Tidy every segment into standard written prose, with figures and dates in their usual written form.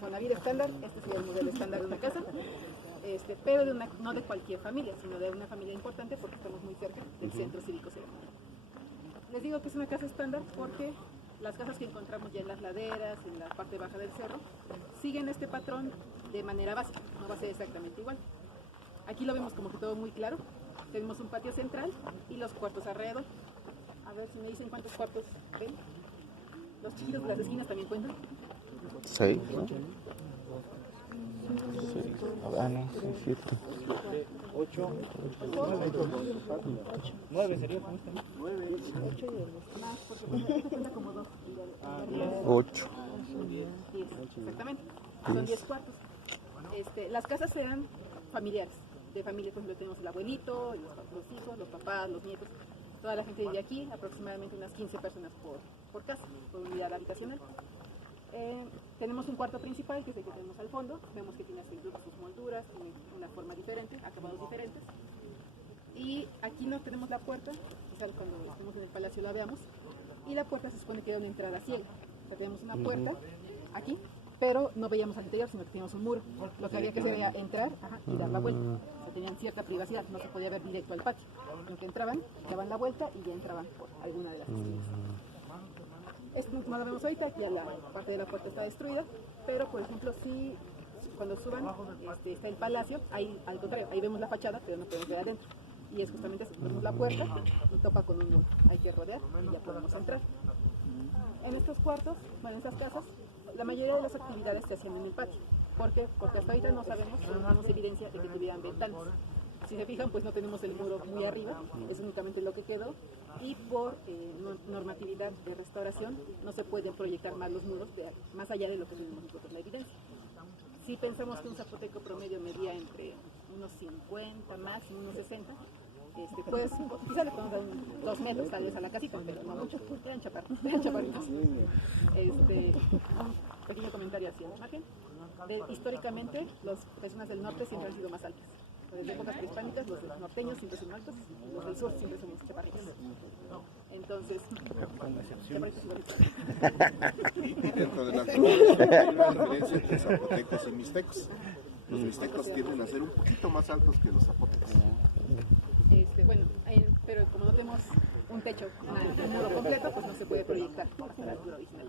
Infonavit estándar, este sería el modelo estándar de una casa, pero no de cualquier familia, sino de una familia importante porque estamos muy cerca del centro cívico ceremonial. Les digo que es una casa estándar porque las casas que encontramos ya en las laderas, en la parte baja del cerro, siguen este patrón de manera básica, no va a ser exactamente igual. Aquí lo vemos como que todo muy claro, tenemos un patio central y los cuartos alrededor. A ver si me dicen cuántos cuartos ven. Los chiquitos de las esquinas también cuentan. 6, ¿no? Ah, no, 7. 8. 9 sería 9. 8 y el Más, porque cuenta como 2. 8. 10, exactamente. Son 10 cuartos. Las casas eran familiares. De familia, por ejemplo, tenemos el abuelito, los hijos, los papás, los nietos. Toda la gente vive aquí, aproximadamente unas 15 personas por casa, por unidad habitacional. Tenemos un cuarto principal, que es el que tenemos al fondo. Vemos que tiene incluso sus molduras, tiene una forma diferente, acabados diferentes. Y aquí no tenemos la puerta, quizás cuando estemos en el palacio la veamos. Y la puerta se supone que era una entrada ciega. O sea, tenemos una puerta aquí, pero no veíamos al interior, sino que teníamos un muro. Lo que había que hacer era entrar y dar la vuelta. O sea, tenían cierta privacidad, no se podía ver directo al patio. Sino que entraban, daban la vuelta y ya entraban por alguna de las esquinas. Esto no lo vemos ahorita, ya la parte de la puerta está destruida, pero por ejemplo, si cuando suban está el palacio, ahí al contrario, ahí vemos la fachada, pero no podemos ver adentro. Y es justamente eso, vemos la puerta y topa con un muro. Hay que rodear y ya podemos entrar. En estos cuartos, bueno, en estas casas, la mayoría de las actividades se hacían en el patio. ¿Por qué? Porque hasta ahorita no sabemos, pero no tenemos evidencia de que tuvieran ventanas. Si se fijan, pues no tenemos el muro muy arriba, es únicamente lo que quedó. Y por normatividad de restauración no se pueden proyectar más los muros más allá de lo que tenemos nosotros la evidencia. Si pensamos que un zapoteco promedio medía entre unos 50, máximo unos 60, pues quizá le podemos dar 2 metros tal vez a la casita, pero no mucho, eran chaparritos. Un pequeño comentario hacia la imagen. Históricamente, las personas del norte siempre han sido más altas. Desde épocas prehispánicas, los norteños siempre son altos, los del sur siempre somos chaparritos. Entonces, chaparritos y dentro de la cultura hay una diferencia entre zapotecos y mixtecos. Los mixtecos tienden a ser un poquito más altos que los zapotecos. Bueno, pero como no tenemos un techo en muro completo, pues no se puede proyectar hacia la altura original.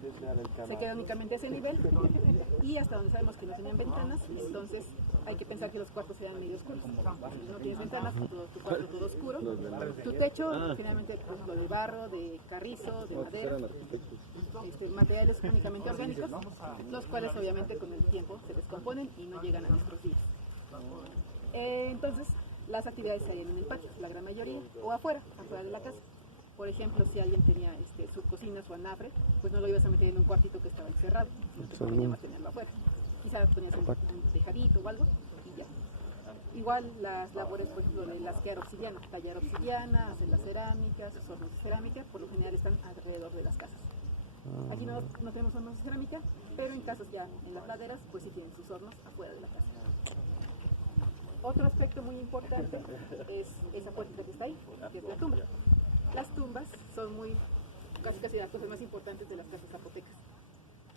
Se queda únicamente a ese nivel y hasta donde sabemos que no tenían ventanas, entonces hay que pensar que los cuartos eran medio oscuros. Si no tienes ventanas, tu cuarto todo oscuro. Tu techo, generalmente, por ejemplo, de barro, de carrizo, de madera, materiales únicamente orgánicos, los cuales obviamente con el tiempo se descomponen y no llegan a nuestros días. Entonces, las actividades se harían en el patio, la gran mayoría, o afuera de la casa. Por ejemplo, si alguien tenía su cocina, su anafre, pues no lo ibas a meter en un cuartito que estaba encerrado, sino que convenía más tenerlo afuera. Quizás ponías un tejadito o algo y ya. Igual las labores, por ejemplo, de lasquear obsidiana, tallar obsidiana, hacer las cerámicas, los hornos de cerámica, por lo general están alrededor de las casas. Aquí no tenemos hornos de cerámica, pero en casas ya en las laderas, pues sí tienen sus hornos afuera de la casa. Otro aspecto muy importante es esa puerta que está ahí, que es la tumba. Las tumbas son casi las cosas más importantes de las casas zapotecas.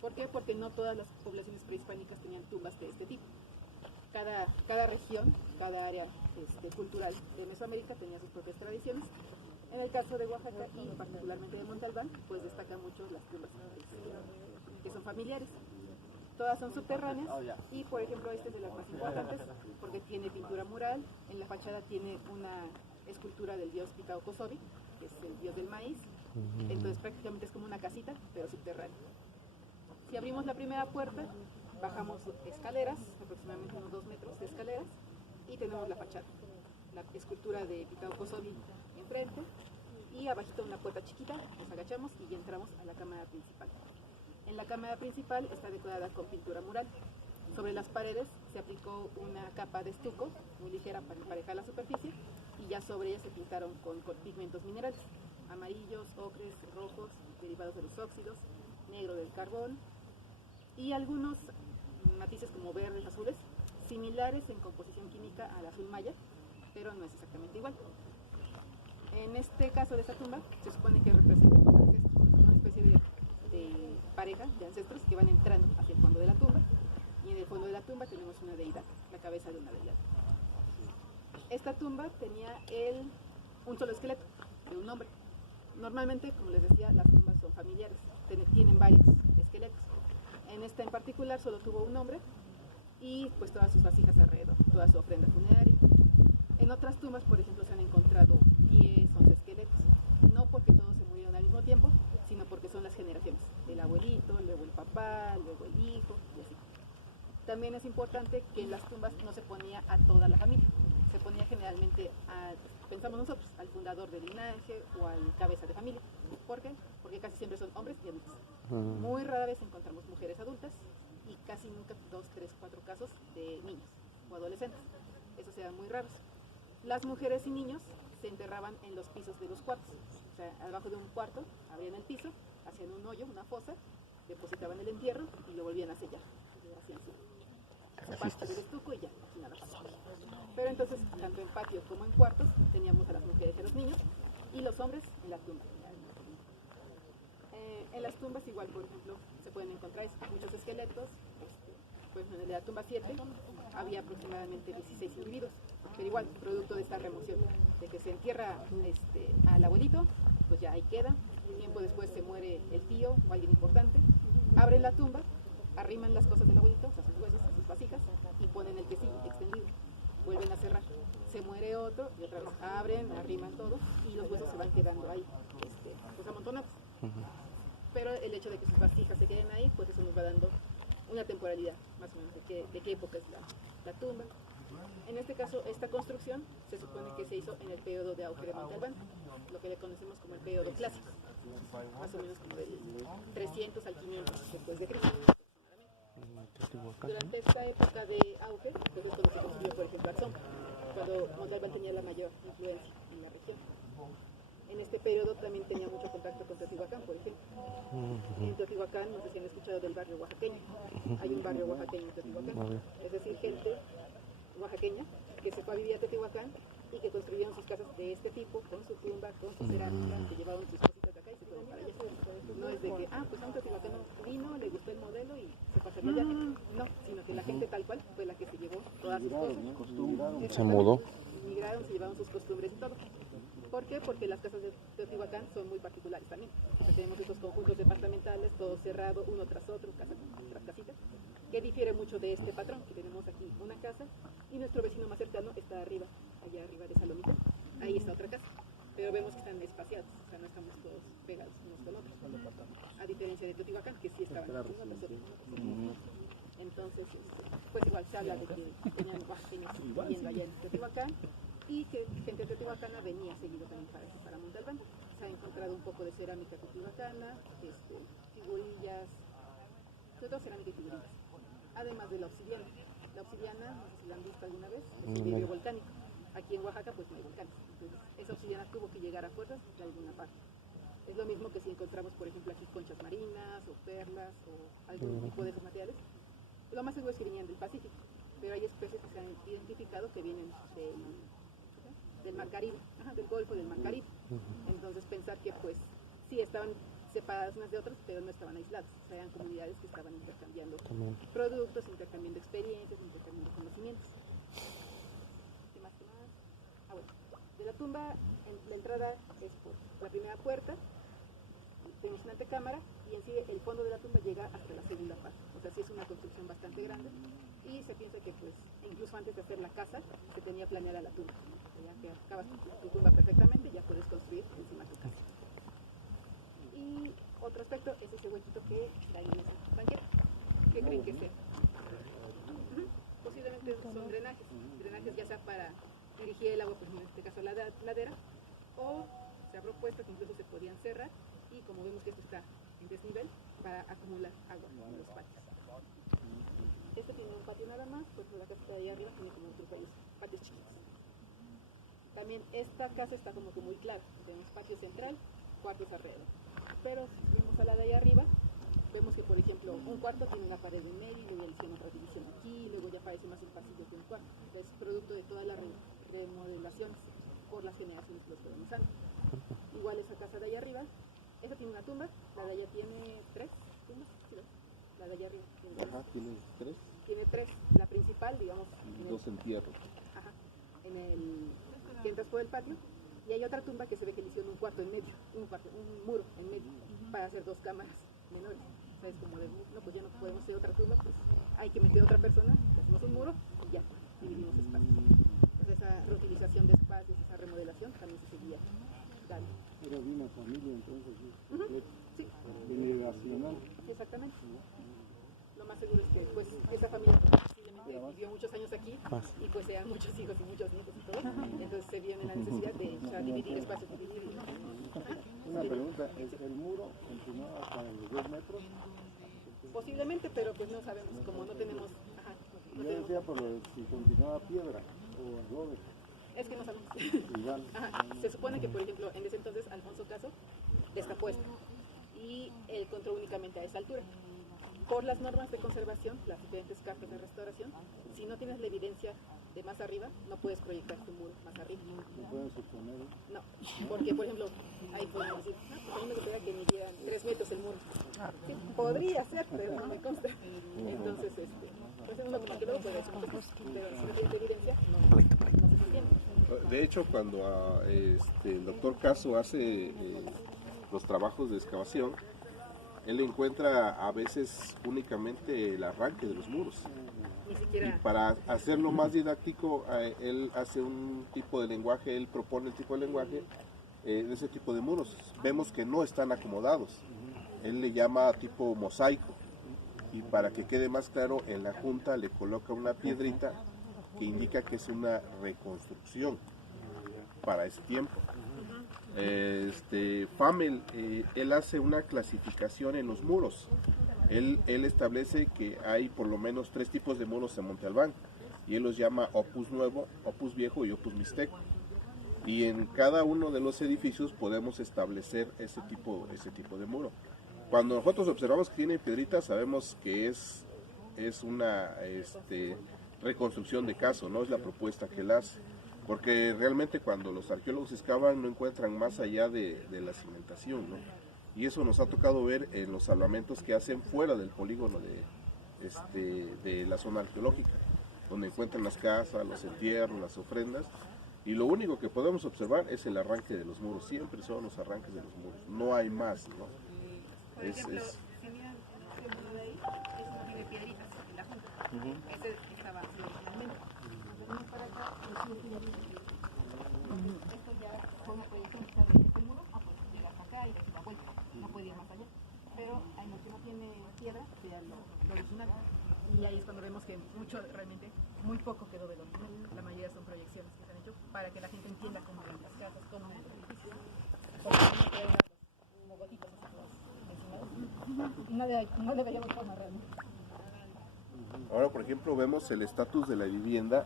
¿Por qué? Porque no todas las poblaciones prehispánicas tenían tumbas de este tipo. Cada región, cada área cultural de Mesoamérica tenía sus propias tradiciones. En el caso de Oaxaca y particularmente de Montalbán, pues destacan mucho las tumbas que son familiares. Todas son subterráneas y, por ejemplo, esta es de las más importantes porque tiene pintura mural. En la fachada tiene una escultura del dios Pitao-Kosovi, que es el dios del maíz. Entonces prácticamente es como una casita, pero subterránea. Si abrimos la primera puerta, bajamos escaleras, aproximadamente unos 2 metros de escaleras, y tenemos la fachada, la escultura de Pitao-Kosovi enfrente, y abajito una puerta chiquita, nos agachamos y ya entramos a la cámara principal. En la cámara principal está decorada con pintura mural. Sobre las paredes se aplicó una capa de estuco muy ligera para emparejar la superficie y ya sobre ella se pintaron con pigmentos minerales, amarillos, ocres, rojos, derivados de los óxidos, negro del carbón y algunos matices como verdes, azules, similares en composición química al azul maya, pero no es exactamente igual. En este caso de esta tumba se supone que representa los ancestros, una especie de pareja de ancestros que van entrando hacia el fondo de la tumba tenía un solo esqueleto de un hombre. Normalmente, como les decía, las tumbas son familiares, tienen varios esqueletos. En esta en particular solo tuvo un hombre y pues todas sus vasijas alrededor, toda su ofrenda funeraria. En otras tumbas, por ejemplo, se han encontrado 10, 11 esqueletos, no porque todos se murieron al mismo tiempo, sino porque son las generaciones, el abuelito, luego el papá, luego el hijo, y así. También es importante que en las tumbas no se ponía a toda la familia, se ponía generalmente pensamos nosotros, al fundador del linaje o al cabeza de familia. ¿Por qué? Porque casi siempre son hombres y adultos. Muy rara vez encontramos mujeres adultas y casi nunca 2, 3, 4 casos de niños o adolescentes. Esos eran muy raros. Las mujeres y niños se enterraban en los pisos de los cuartos. O sea, abajo de un cuarto abrían el piso, hacían un hoyo, una fosa, depositaban el entierro y lo volvían a sellar. Hacían su parche del estuco y ya, y nada pasó. Pero entonces, tanto en patio como en cuartos, teníamos a las mujeres y a los niños y los hombres en la tumba. En las tumbas igual, por ejemplo, se pueden encontrar muchos esqueletos. Por ejemplo, en la tumba 7 había aproximadamente 16 individuos, pero igual, producto de esta remoción, de que se entierra al abuelito, pues ya ahí queda. Tiempo después se muere el tío o alguien importante, abren la tumba, arriman las cosas del abuelito, o sea, sus huesos, sus vasijas, y ponen el quesillo extendido. Vuelven a cerrar, se muere otro, y otra vez abren, arriman todo y los huesos se van quedando ahí, pues amontonados. Pero el hecho de que sus vasijas se queden ahí, pues eso nos va dando una temporalidad más o menos de qué época es la tumba. En este caso, esta construcción se supone que se hizo en el periodo de auge de Monte Albán, lo que le conocemos como el periodo clásico, más o menos como del 300 al 500 después de Cristo. Durante esta época de auge, pues es cuando se construyó, por ejemplo, Arzón, cuando Monte Albán tenía la mayor influencia en la región. En este periodo también tenía mucho contacto con Teotihuacán, por ejemplo. En Teotihuacán, no sé si han escuchado del barrio oaxaqueño. Hay un barrio oaxaqueño en Teotihuacán, es decir, gente oaxaqueña que se fue a vivir a Teotihuacán y que construyeron sus casas de este tipo, con su tumba, con su cerámica, que llevaron sus cositas de acá y se fueron para allá. No es de que, pues a un teotihuacano vino, le gustó el modelo y se fue a hacerlo allá. No, sino que la gente tal cual fue la que se llevó todas sus cosas. Se mudó. Migraron, se llevaron sus costumbres y todo. ¿Por qué? Porque las casas de Teotihuacán son muy particulares también. O sea, tenemos estos conjuntos departamentales, todo cerrado, uno tras otro, casa tras casita, que difiere mucho de este patrón, que tenemos aquí una casa y nuestro vecino más cercano está arriba, allá arriba de Salomita. Ahí está otra casa, pero vemos que están espaciados, o sea, no están todos pegados unos con otros. A diferencia de Teotihuacán, que sí estaban uno tras otro. Entonces, pues igual se habla de que tenían oaxaqueños viviendo allá en Teotihuacán y que gente teotihuacana venía seguido también para Monte Albán. Se ha encontrado un poco de cerámica teotihuacana, figurillas, sobre todo cerámica y figurillas, además de la obsidiana. La obsidiana, no sé si la han visto alguna vez, es un vidrio volcánico. Aquí en Oaxaca pues no hay volcanes, entonces esa obsidiana tuvo que llegar a fuerzas de alguna parte. Es lo mismo que si encontramos, por ejemplo, aquí conchas marinas o perlas o algún tipo de esos materiales. Lo más seguro es que venían del Pacífico, pero hay especies que se han identificado que vienen del Mar Caribe, del Golfo del Mar Caribe. Entonces pensar que pues sí estaban separadas unas de otras, pero no estaban aisladas. O sea, eran comunidades que estaban intercambiando productos, intercambiando experiencias, intercambiando conocimientos. ¿Qué más? Bueno, de la tumba, la entrada es por la primera puerta, tenemos una antecámara y en sí el fondo de la tumba llega hasta la segunda parte. O sea, sí es una construcción bastante grande y se piensa que pues incluso antes de hacer la casa se tenía planeada la tumba. Que acabas tu tumba perfectamente, ya puedes construir encima de tu casa. Y otro aspecto es ese huequito que está ahí en esa compañera. ¿Qué creen que sea? Posiblemente son drenajes ya sean para dirigir el agua, en este caso la ladera, o se ha propuesto que incluso se podían cerrar y como vemos que está en desnivel para acumular agua en los patios. Este tiene un patio nada más, pues la casa de ahí arriba tiene como otros patios chiquitos. También esta casa está como que muy clara, tenemos patio central, cuartos alrededor. Pero si subimos a la de ahí arriba, vemos que por ejemplo un cuarto tiene una pared en medio, luego ya le hicieron otra división aquí, luego ya parece más un pasillo que un cuarto. Es producto de todas las remodelaciones por las generaciones que los fueron usando. Igual esa casa de ahí arriba, esa tiene una tumba, la de allá tiene 3 tumbas, ¿sí ves? La de allá arriba tiene 3. Ajá, tiene 3. Tiene 3, la principal, digamos. Y 2 entierros. Ajá, en el que entras por el patio, y hay otra tumba que se ve que le hicieron un cuarto en medio, un muro en medio, para hacer 2 cámaras menores. O sea, es como de, no, pues ya no podemos hacer otra tumba, pues hay que meter otra persona, hacemos un muro y ya, dividimos espacios. Entonces esa reutilización de espacios, esa remodelación también se seguía dando. Era de una familia entonces. Ujú, sí, Generacional. exactamente. Lo más seguro es que pues esa familia posiblemente vivió muchos años aquí y pues sean muchos hijos y muchos nietos y todo. Entonces se vio en la necesidad de, o sea, dividir espacios, de dividir. Una pregunta, ¿el muro continuaba hasta los 2 metros? Posiblemente, pero pues no sabemos, como no tenemos, no Yo tenemos, decía por lo, si continuaba piedra o adobe, es que no sabemos. igual. Se supone que, por ejemplo, en ese entonces Alfonso Caso destapó esto y él encontró únicamente a esa altura. Por las normas de conservación, las diferentes cartas de restauración, si no tienes la evidencia de más arriba, no puedes proyectar tu muro más arriba. Pueden suponer. No, porque por ejemplo, ahí podemos decir, no, pues a mí me gustaría que midieran 3 metros el muro. Sí, podría ser, pero no me consta. Entonces, pues uno como arqueólogo puede decir, pero si no tienes evidencia, no se sostiene. De hecho, cuando el doctor Caso hace los trabajos de excavación, él encuentra a veces únicamente el arranque de los muros. Ni Y siquiera, para hacerlo más didáctico, él hace un tipo de lenguaje, él propone el tipo de lenguaje de ese tipo de muros. Vemos que no están acomodados. Él le llama tipo mosaico. Y para que quede más claro, en la junta le coloca una piedrita que indica que es una reconstrucción para ese tiempo. Famel, él hace una clasificación en los muros. Él establece que hay por lo menos 3 tipos de muros en Monte Albán y él los llama opus nuevo, opus viejo y opus mixteco. Y en cada uno de los edificios podemos establecer ese tipo de muro. Cuando nosotros observamos que tiene piedritas, sabemos que es una reconstrucción de Caso, no es la propuesta que él hace. Porque realmente cuando los arqueólogos excavan no encuentran más allá de la cimentación, ¿no? Y eso nos ha tocado ver en los salvamentos que hacen fuera del polígono de la zona arqueológica, donde encuentran las casas, los entierros, las ofrendas, y lo único que podemos observar es el arranque de los muros, siempre son los arranques de los muros, no hay más, ¿no? por ejemplo, si miran alrededor de ahí, eso no tiene piedritas en la junta. Ese estaba así originalmente. Venimos para acá, esto ya fue una proyección quizás de este muro, pues llega hasta acá y de la vuelta, no puede ir más allá. Pero en lo que no tiene piedra, sería lo original. Y ahí es cuando vemos que mucho, realmente, muy poco quedó del original. La mayoría son proyecciones que se han hecho para que la gente entienda cómo eran las casas, cómo eran los edificios. Porque eran los mogotitos encimados. No deberíamos formar realmente. Ahora, por ejemplo, vemos el estatus de la vivienda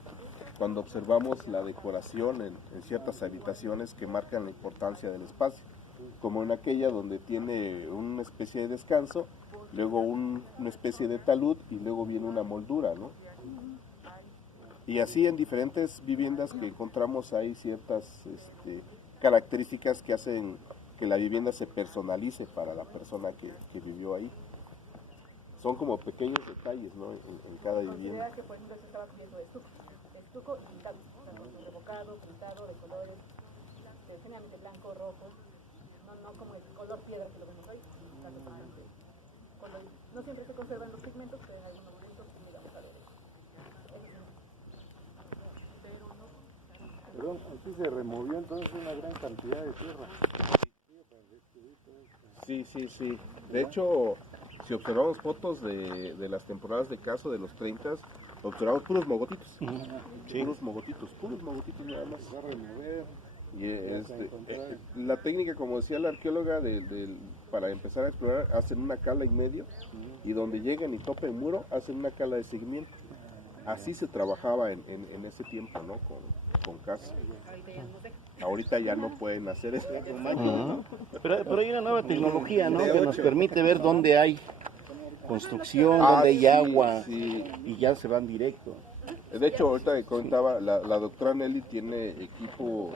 cuando observamos la decoración en ciertas habitaciones que marcan la importancia del espacio, como en aquella donde tiene una especie de descanso, luego una especie de talud y luego viene una moldura, ¿no? Y así en diferentes viviendas que encontramos hay ciertas características que hacen que la vivienda se personalice para la persona que vivió ahí. Son como pequeños detalles, ¿no? en cada vivienda. Considera que por ejemplo se estaba viendo estuco y pintado, o sea, con revocado, pintado de colores, generalmente blanco, rojo, no como el color piedra que lo vemos hoy, casos bastante coloridos. No siempre se conservan los pigmentos, pero en algunos momentos sí llegamos a ver. Pero no. Perdón, aquí se removió entonces una gran cantidad de tierra. Sí. De hecho, si observamos fotos de las temporadas de Caso de los 30, observamos puros mogotitos. Sí. Puros mogotitos nada más. Y la técnica, como decía la arqueóloga, para empezar a explorar, hacen una cala en medio y donde llegan y topen muro, hacen una cala de seguimiento. Así se trabajaba en ese tiempo, ¿no? Con Caso. Ahorita ya no pueden hacer eso. Pero hay una nueva tecnología, ¿no? Que nos permite ver dónde hay construcción, Ah, dónde hay sí, agua, sí. y ya se van directo. De hecho, ahorita comentaba, la doctora Nelly tiene equipo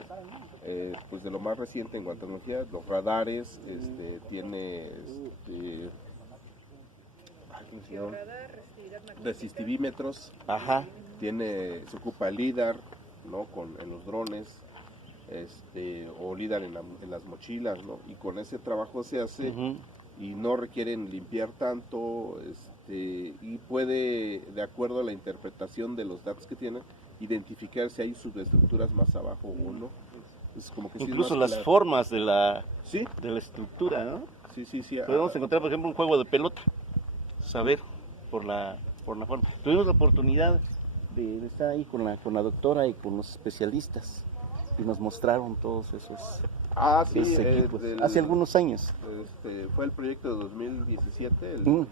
pues de lo más reciente en cuanto a tecnología, los radares, tiene ¿cómo se llama? Resistivímetros, Ajá. se ocupa el LIDAR, ¿no? En los drones, olvidan en las mochilas, ¿no? Y con ese trabajo se hace Ujú. y no requieren limpiar tanto, y puede, de acuerdo a la interpretación de los datos que tienen, identificar si hay subestructuras más abajo o no. Es como que sí es Incluso más las claro. formas de la Sí, estructura, ¿no? sí. Podemos encontrar, por ejemplo, un juego de pelota, saber por la forma. Tuvimos la oportunidad de estar ahí con la doctora y con los especialistas y nos mostraron todos esos Sí, equipos, hace algunos años. fue el proyecto de 2017, Mm.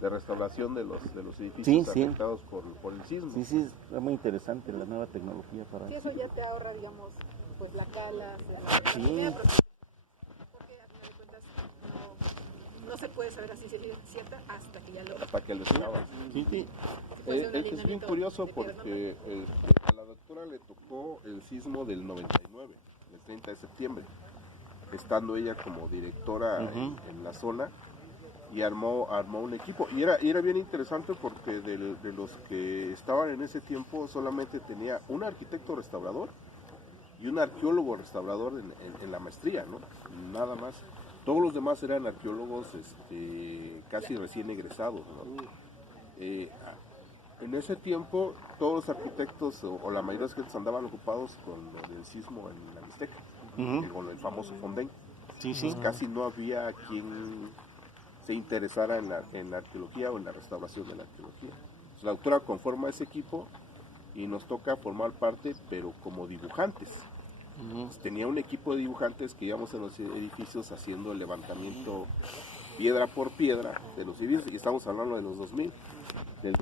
de restauración de los edificios Sí. afectados por el sismo. Sí, está muy interesante la nueva tecnología para Sí, eso ya te ahorra, digamos, pues la cala, porque a final de cuentas no se puede saber así cierta hasta que ya lo... Hasta que lo estaba. Sí. Es bien curioso porque a la doctora le tocó el sismo del 99, el 30 de septiembre, estando ella como directora Ujú. en la zona, y armó un equipo. Y era bien interesante porque de los que estaban en ese tiempo solamente tenía un arquitecto restaurador y un arqueólogo restaurador en la maestría, ¿no? Nada más. Todos los demás eran arqueólogos casi recién egresados, ¿no? En ese tiempo todos los arquitectos o la mayoría de los arquitectos andaban ocupados con lo del sismo en la Mixteca, Ujú. con el famoso Fonden. Sí. Entonces casi no había quien se interesara en la arqueología o en la restauración de la arqueología. Entonces, la doctora conforma ese equipo y nos toca formar parte, pero como dibujantes. Ujú. Pues tenía un equipo de dibujantes que íbamos en los edificios haciendo el levantamiento piedra por piedra de los edificios, y estamos hablando de los 2000, del